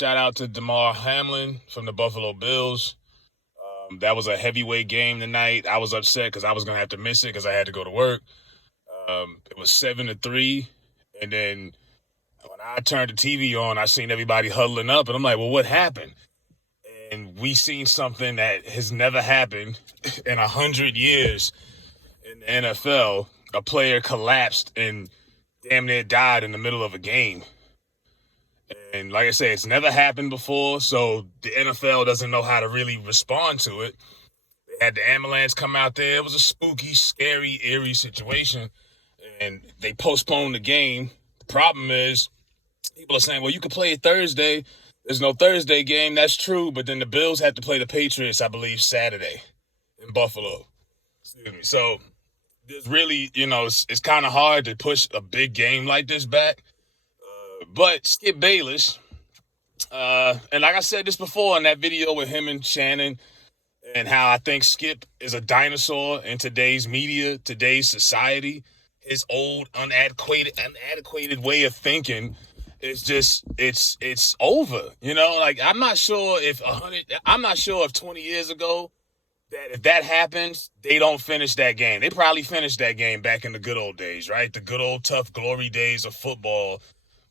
shout out to Demar Hamlin from the Buffalo Bills. That was a heavyweight game tonight. I was upset because I was gonna have to miss it because I had to go to work. It was 7-3, and then when I turned the TV on, I seen everybody huddling up, and I'm like, "Well, what happened?" And we seen something that has never happened in 100 years in the NFL. A player collapsed and damn near died in the middle of a game. And like I said, it's never happened before, so the NFL doesn't know how to really respond to it. They had the ambulance come out there. It was a spooky, scary, eerie situation, and they postponed the game. The problem is, people are saying, well, you could play it Thursday. There's no Thursday game. That's true, but then the Bills had to play the Patriots, I believe, Saturday in Buffalo. Excuse me. So there's really, it's kind of hard to push a big game like this back. But Skip Bayless, and like I said this before in that video with him and Shannon, and how I think Skip is a dinosaur in today's media, today's society. His old, unadequated way of thinking is just, it's over. Like I'm not sure if 20 years ago that if that happens, they don't finish that game. They probably finished that game back in the good old days, right? The good old tough glory days of football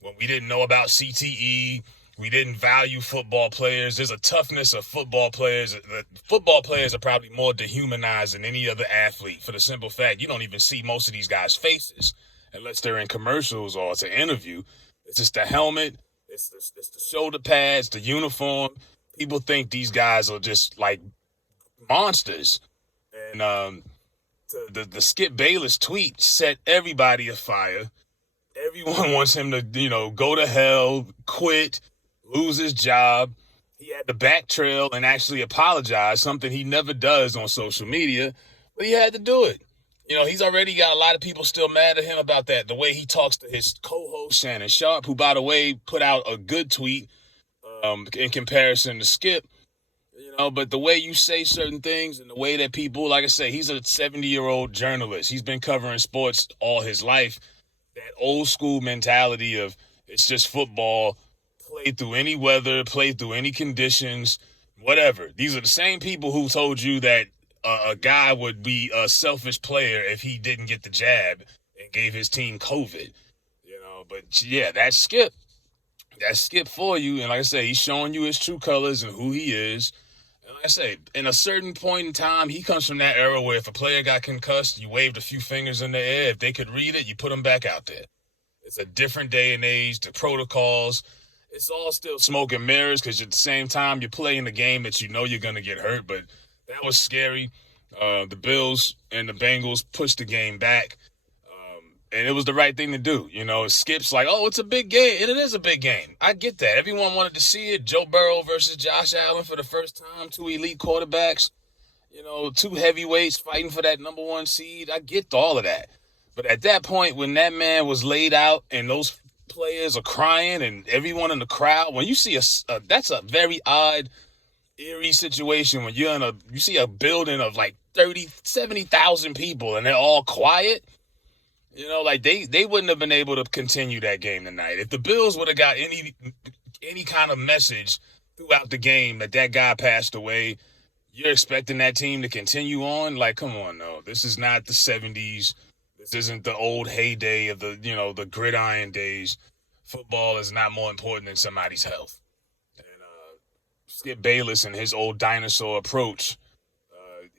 when we didn't know about CTE. We didn't value football players. There's a toughness of football players. Football players are probably more dehumanized than any other athlete for the simple fact you don't even see most of these guys' faces unless they're in commercials or it's an interview. It's just the helmet. It's the shoulder pads, the uniform. People think these guys are just like monsters. And the Skip Bayless tweet set everybody afire. Everyone wants him to, go to hell, quit, lose his job. He had to backtrail and actually apologize, something he never does on social media, but he had to do it. He's already got a lot of people still mad at him about that. The way he talks to his co-host, Shannon Sharp, who, by the way, put out a good tweet in comparison to Skip. But the way you say certain things and the way that people, like I say, he's a 70-year-old journalist. He's been covering sports all his life. That old school mentality of it's just football, play through any weather, play through any conditions, whatever. These are the same people who told you that a guy would be a selfish player if he didn't get the jab and gave his team COVID. But yeah, that's Skip. That's Skip for you. And like I say, he's showing you his true colors and who he is. And like I say, in a certain point in time, he comes from that era where if a player got concussed, you waved a few fingers in the air. If they could read it, you put them back out there. It's a different day and age. The protocols, it's all still smoke and mirrors because at the same time, you're playing the game that you know you're going to get hurt. But that was scary. The Bills and the Bengals pushed the game back. And it was the right thing to do. Skip's like, oh, it's a big game. And it is a big game. I get that. Everyone wanted to see it. Joe Burrow versus Josh Allen for the first time. Two elite quarterbacks. Two heavyweights fighting for that number one seed. I get all of that. But at that point, when that man was laid out and those players are crying and everyone in the crowd, when you see that's a very odd, eerie situation when you see a building of like 70,000 people and they're all quiet. They wouldn't have been able to continue that game tonight. If the Bills would have got any kind of message throughout the game that guy passed away, you're expecting that team to continue on? Like, come on, no. This is not the 70s. This isn't the old heyday of the gridiron days. Football is not more important than somebody's health. And Skip Bayless and his old dinosaur approach,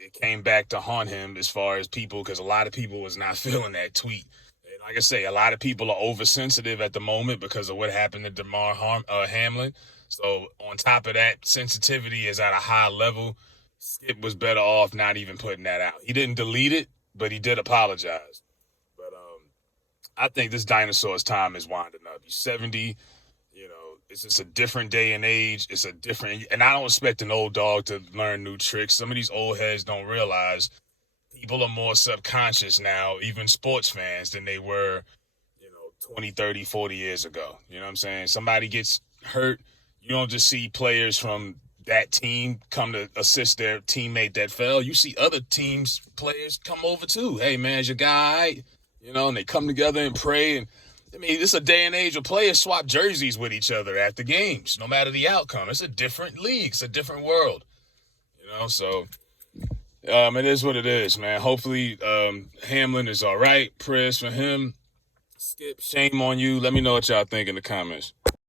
it came back to haunt him as far as people, because a lot of people was not feeling that tweet. And like I say, a lot of people are oversensitive at the moment because of what happened to Demar Hamlin. So on top of that, sensitivity is at a high level. Skip was better off not even putting that out. He didn't delete it, but he did apologize. But I think this dinosaur's time is winding up. He's 70. It's just a different day and age. And I don't expect an old dog to learn new tricks. Some of these old heads don't realize people are more subconscious now, even sports fans, than they were, 20, 30, 40 years ago. You know what I'm saying? Somebody gets hurt. You don't just see players from that team come to assist their teammate that fell. You see other teams' players come over too. Hey, man, is your guy all right? And they come together and pray. And I mean, it's a day and age of players swap jerseys with each other after games, no matter the outcome. It's a different league. It's a different world. So it is what it is, man. Hopefully Hamlin is all right. Prayers for him. Skip, shame on you. Let me know what y'all think in the comments.